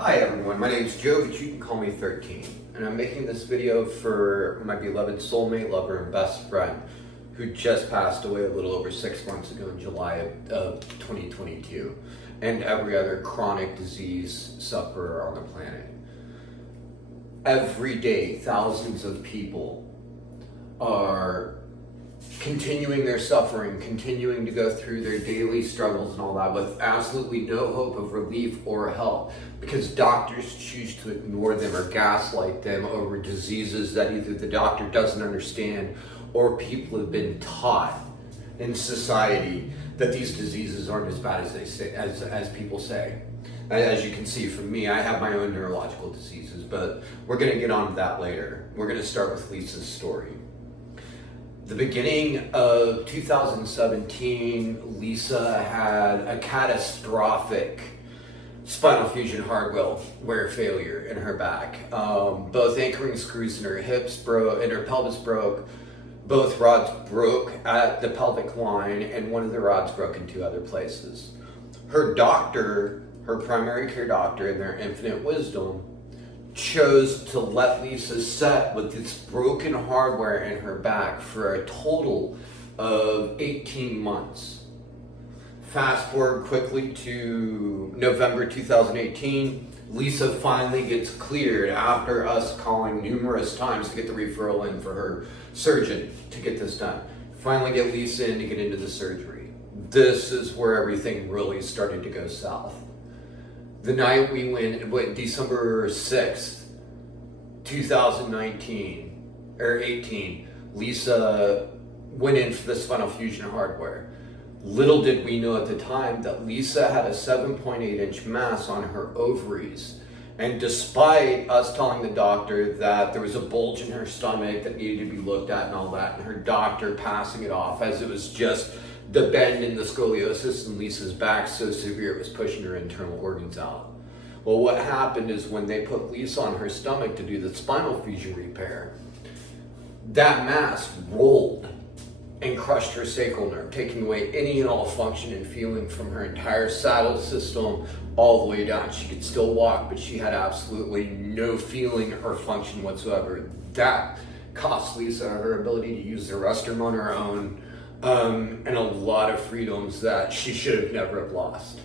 Hi everyone, my name is Joe, but you can call me 13, and I'm making this video for my beloved soulmate, lover, and best friend who just passed away a little over 6 months ago in July of 2022, and every other chronic disease sufferer on the planet. Every day, thousands of people are continuing their suffering, continuing to go through their daily struggles and all that with absolutely no hope of relief or help because doctors choose to ignore them or gaslight them over diseases that either the doctor doesn't understand or people have been taught in society that these diseases aren't as bad as they say, as people say. As you can see from me, I have my own neurological diseases, but we're going to get on to that later. We're going to start with Lisa's story. The beginning of 2017, Lisa had a catastrophic spinal fusion hardware failure in her back. Both anchoring screws in her hips broke, and her pelvis broke. Both rods broke at the pelvic line, and one of the rods broke in two other places. Her doctor, her primary care doctor, in their infinite wisdom, chose to let Lisa sit with this broken hardware in her back for a total of 18 months. Fast forward quickly to November 2018, Lisa finally gets cleared after us calling numerous times to get the referral in for her surgeon to get this done. Finally get Lisa in to get into the surgery. This is where everything really started to go south. The night we went, December 6th, 2019, or 18, Lisa went in for the spinal fusion hardware. Little did we know at the time that Lisa had a 7.8-inch mass on her ovaries. And despite us telling the doctor that there was a bulge in her stomach that needed to be looked at and all that, and her doctor passing it off as it was just the bend in the scoliosis in Lisa's back so severe it was pushing her internal organs out. Well, what happened is when they put Lisa on her stomach to do the spinal fusion repair, that mass rolled and crushed her sacral nerve, taking away any and all function and feeling from her entire saddle system all the way down. She could still walk, but she had absolutely no feeling or function whatsoever. That cost Lisa her ability to use the restroom on her own, and a lot of freedoms that she should have never have lost.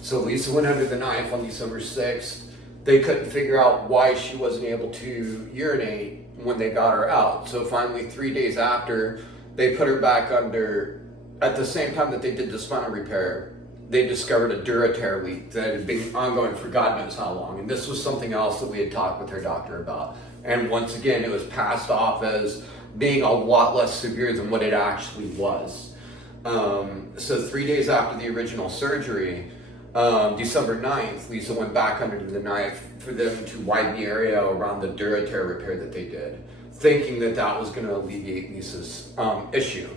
So Lisa went under the knife on December 6th. They couldn't figure out why she wasn't able to urinate when they got her out. So finally, 3 days after, they put her back under, at the same time that they did the spinal repair, they discovered a duratear leak that had been ongoing for God knows how long. And this was something else that we had talked with her doctor about. And once again, it was passed off as being a lot less severe than what it actually was. So 3 days after the original surgery, December 9th, Lisa went back under the knife for them to widen the area around the duratear repair that they did, thinking that that was going to alleviate Lisa's issue.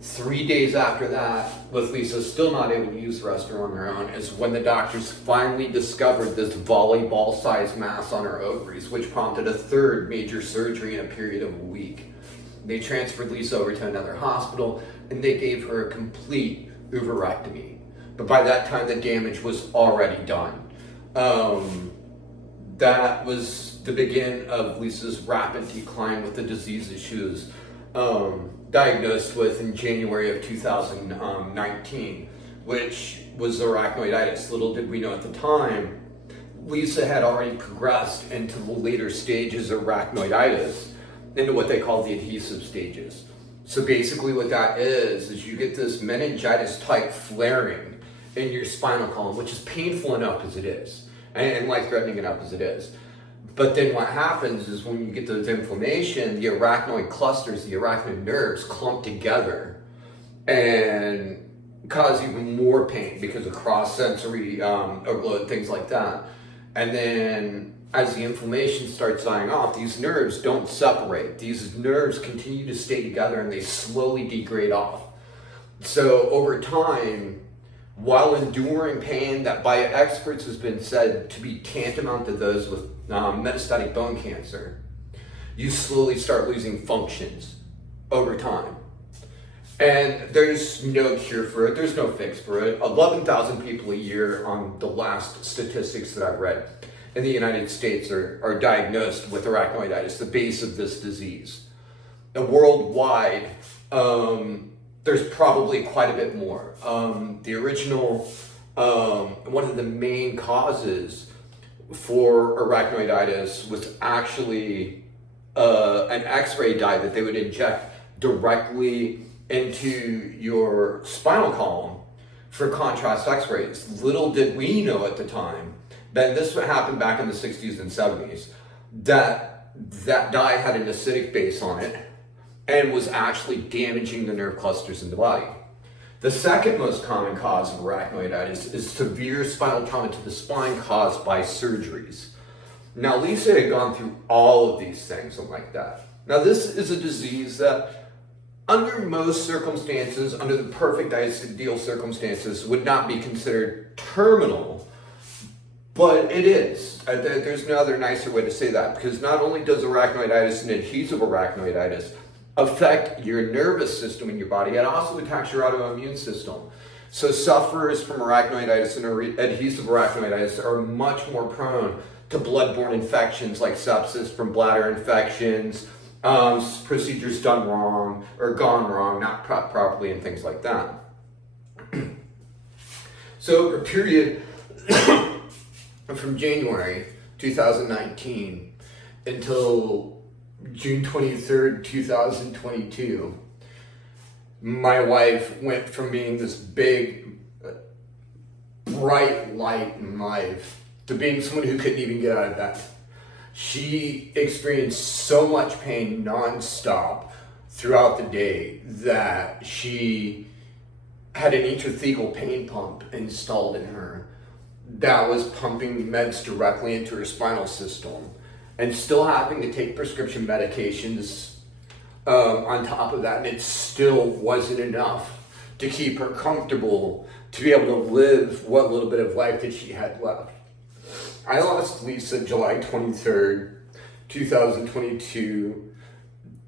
3 days after that, with Lisa still not able to use the restroom on her own, is when the doctors finally discovered this volleyball-sized mass on her ovaries, which prompted a third major surgery in a period of a week. They transferred Lisa over to another hospital, and they gave her a complete oophorectomy. But by that time, the damage was already done. That was the beginning of Lisa's rapid decline with the diseases she was diagnosed with in January of 2019, which was arachnoiditis. Little did we know at the time, Lisa had already progressed into the later stages of arachnoiditis, into what they call the adhesive stages. So basically what that is you get this meningitis type flaring in your spinal column, which is painful enough as it is, and life-threatening enough as it is. But then what happens is when you get those inflammation, the arachnoid clusters, the arachnoid nerves clump together and cause even more pain because of cross-sensory overload, things like that. And then as the inflammation starts dying off, these nerves don't separate. These nerves continue to stay together and they slowly degrade off. So over time, while enduring pain that by experts has been said to be tantamount to those with metastatic bone cancer, you slowly start losing functions over time. And there's no cure for it. There's no fix for it. 11,000 people a year on the last statistics that I've read in the United States are diagnosed with arachnoiditis, the base of this disease. And worldwide, there's probably quite a bit more. The original, one of the main causes for arachnoiditis was actually an X-ray dye that they would inject directly into your spinal column for contrast X-rays. Little did we know at the time that this would happen back in the 60s and 70s, that dye had an acidic base on it and was actually damaging the nerve clusters in the body. The second most common cause of arachnoiditis is severe spinal trauma to the spine caused by surgeries. Now, Lisa had gone through all of these things and like that. Now, this is a disease that, under most circumstances, under the perfect ideal circumstances, would not be considered terminal, but it is. There's no other nicer way to say that, because not only does arachnoiditis and adhesive arachnoiditis affect your nervous system in your body, it also attacks your autoimmune system. So sufferers from arachnoiditis and adhesive arachnoiditis are much more prone to bloodborne infections like sepsis from bladder infections, procedures done wrong or gone wrong, not properly, and things like that. So a period from January 2019 until June 23rd, 2022, my wife went from being this big, bright light in life to being someone who couldn't even get out of bed. She experienced so much pain nonstop throughout the day that she had an intrathecal pain pump installed in her that was pumping meds directly into her spinal system, and still having to take prescription medications on top of that, and it still wasn't enough to keep her comfortable to be able to live what little bit of life that she had left. I lost Lisa July 23rd, 2022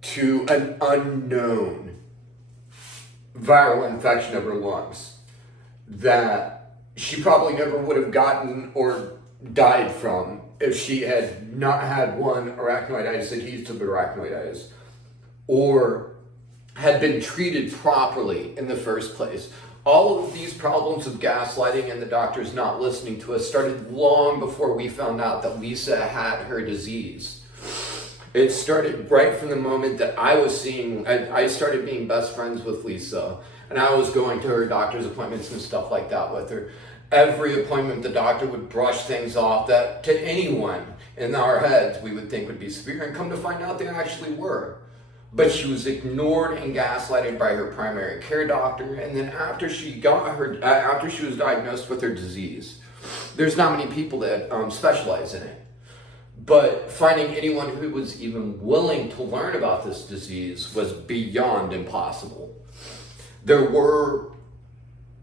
to an unknown viral infection of her lungs that she probably never would have gotten or died from if she had not had one, arachnoiditis, adhesive arachnoiditis, or had been treated properly in the first place. All of these problems of gaslighting and the doctors not listening to us started long before we found out that Lisa had her disease. It started right from the moment that I started being best friends with Lisa, and I was going to her doctor's appointments and stuff like that with her. Every appointment, the doctor would brush things off that to anyone in our heads we would think would be severe, and come to find out they actually were. But she was ignored and gaslighted by her primary care doctor, and then after she was diagnosed with her disease, there's not many people that specialize in it. But finding anyone who was even willing to learn about this disease was beyond impossible. There were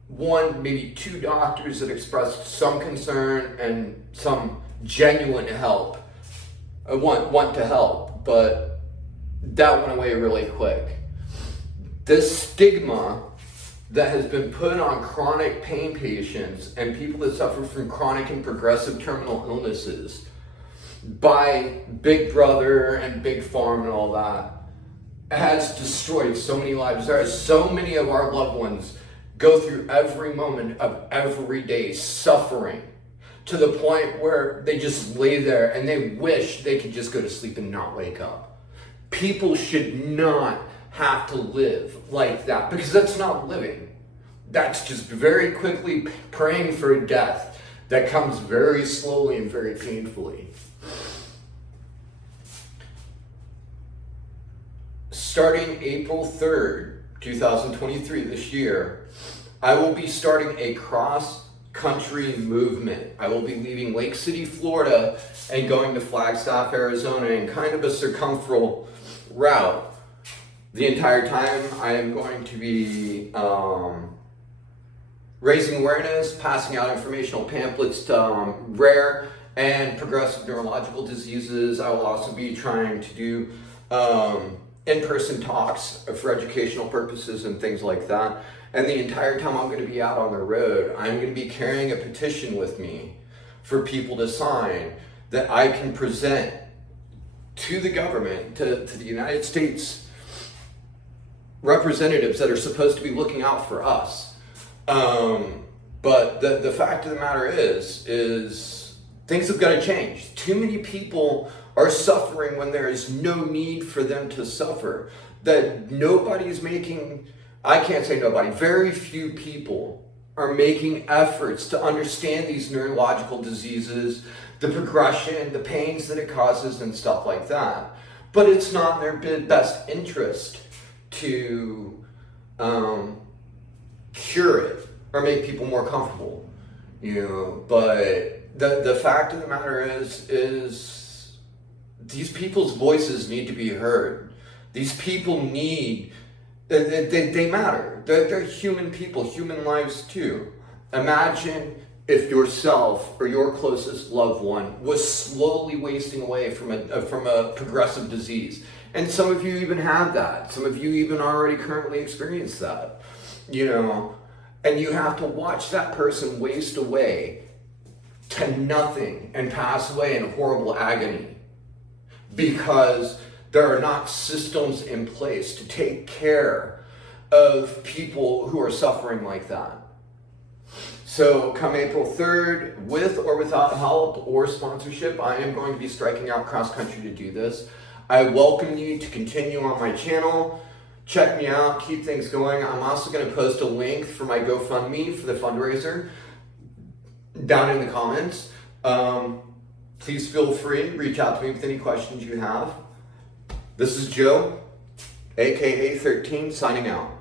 one, maybe two doctors that expressed some concern and some genuine help, want to help, but that went away really quick. This stigma that has been put on chronic pain patients and people that suffer from chronic and progressive terminal illnesses by Big Brother and Big Pharma and all that has destroyed so many lives. There are so many of our loved ones go through every moment of every day suffering to the point where they just lay there and they wish they could just go to sleep and not wake up. People should not have to live like that, because that's not living. That's just very quickly praying for a death that comes very slowly and very painfully. Starting April 3rd, 2023, this year, I will be starting a cross-country movement. I will be leaving Lake City, Florida, and going to Flagstaff, Arizona, in kind of a circumferential route. The entire time I am going to be raising awareness, passing out informational pamphlets to rare and progressive neurological diseases. I will also be trying to do in-person talks for educational purposes and things like that. And the entire time I'm going to be out on the road, I'm going to be carrying a petition with me for people to sign that I can present to the government, to the United States representatives that are supposed to be looking out for us. But the fact of the matter is things have got to change. Too many people are suffering when there is no need for them to suffer. That nobody's making, I can't say nobody, very few people are making efforts to understand these neurological diseases, the progression, the pains that it causes and stuff like that. But it's not in their best interest to cure it or make people more comfortable, but the fact of the matter is these people's voices need to be heard. These people need, they matter. They're human people, human lives too. Imagine if yourself or your closest loved one was slowly wasting away from a progressive disease. And some of you even have that. Some of you even already currently experience that, and you have to watch that person waste away to nothing and pass away in horrible agony because there are not systems in place to take care of people who are suffering like that. So come April 3rd, with or without help or sponsorship, I am going to be striking out cross country to do this. I welcome you to continue on my channel. Check me out, keep things going. I'm also going to post a link for my GoFundMe for the fundraiser down in the comments. Please feel free, reach out to me with any questions you have. This is Joe, aka 13, signing out.